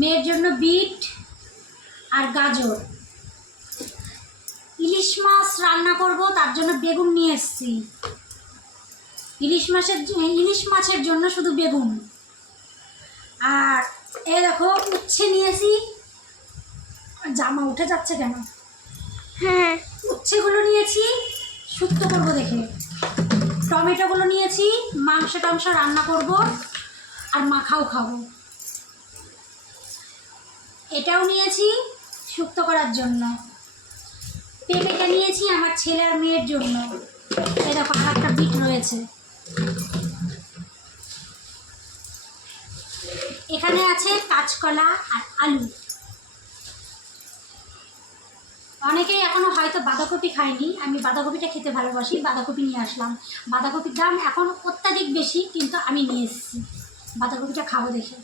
মেয়ের জন্য বিট আর গাজর। ইলিশ মাছ রান্না করব, তার জন্য বেগুন নিয়ে এসেছি। ইলিশ মাছের জন্য শুধু বেগুন। আর এই দেখো উচ্ছে নিয়েছি। জামা উঠে যাচ্ছে কেন? হ্যাঁ, উচ্ছেগুলো নিয়েছি শুক্তো করবো দেখে। টমেটোগুলো নিয়েছি, মাংস টাংস রান্না করব আর মাখাও খাবো। এটাও নিয়েছি শুক্তো করার জন্য। পেঁপেটা নিয়েছি আমার ছেলে আর মেয়ের জন্য। এই দেখো আর একটা বিট রয়েছে। এখানে আছে কাঁচকলা আর আলু। অনেকেই এখনো হয়তো বাঁধাকপি খায়নি, আমি বাঁধাকপিটা খেতে ভালোবাসি, বাঁধাকপি নিয়ে আসলাম। বাঁধাকপির দাম এখন অত্যাধিক বেশি, কিন্তু আমি নিয়ে এসেছি বাঁধাকপিটা খাবো দেখে।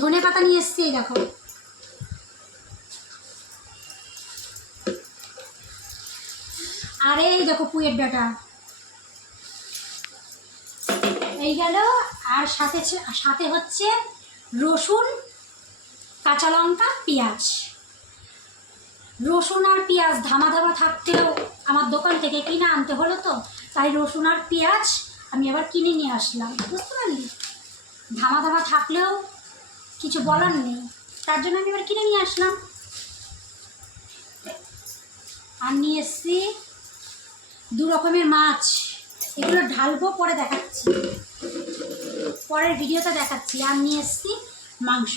ধনে পাতা নিয়ে এসেছি, এই দেখো। আর এই দেখো পুঁয়ের ডাঁটা এই গেল। আর সাথে হচ্ছে রসুন, কাঁচা লঙ্কা, পেঁয়াজ। রসুন আর পেঁয়াজ ধামা ধামা থাকতেও আমার দোকান থেকে কিনে আনতে হলো, তো তাই রসুন আর পেঁয়াজ আমি আবার কিনে নিয়ে আসলাম। বুঝতে পারলি? ধামা ধামা থাকলেও কিছু বলার নেই, তার জন্য আমি এবার কিনে নিয়ে আসলাম। আর নিয়ে এসছি 2 রকমের মাছ। এগুলো ঢালবো, পরে দেখাচ্ছি, পরের ভিডিওতে দেখাচ্ছি। আর নিয়ে এসছি মাংস।